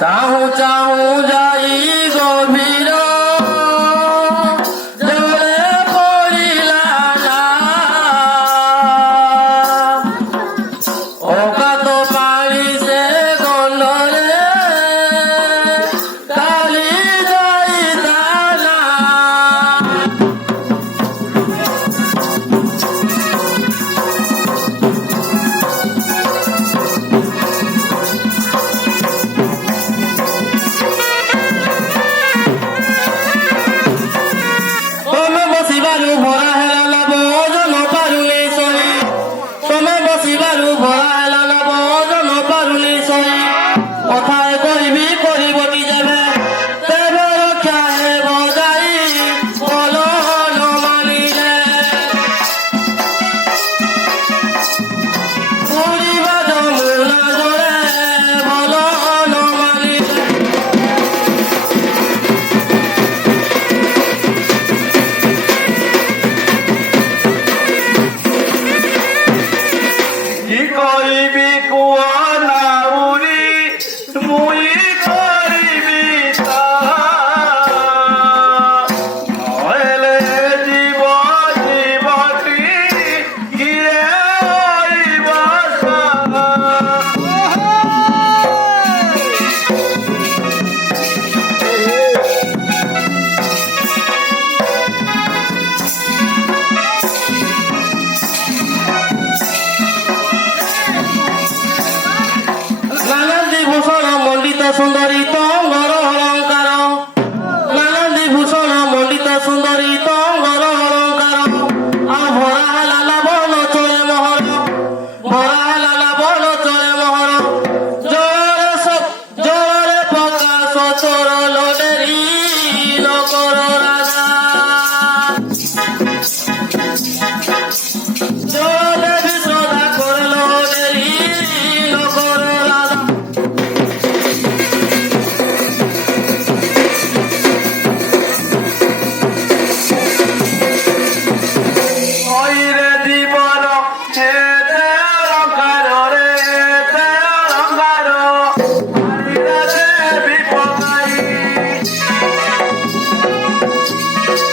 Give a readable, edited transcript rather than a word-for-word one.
চাহু চাহু যাই গভীর জলে পড়িলা না অকাত পানি সে গলরে কালি যাইতা না ভরা হেলা লাভ জন পারুনি সহি তুমি বসিবারু ভরা হেলা লাভ জন পারুনি সহি কথায় করিবি করিবটি যাবে তেবে রক্ষা হেব যাই বল ন মানিলে পুরিবা যমুনা জলে বল ন মানিলে কি করিবি কুয়া নাউরি মুই করিবি তাহা নহেলে জীব জীবটি কিয়ে হইব সাহা নানাদি ভূষণ মণ্ডিত সুন্দরী তঙ্গর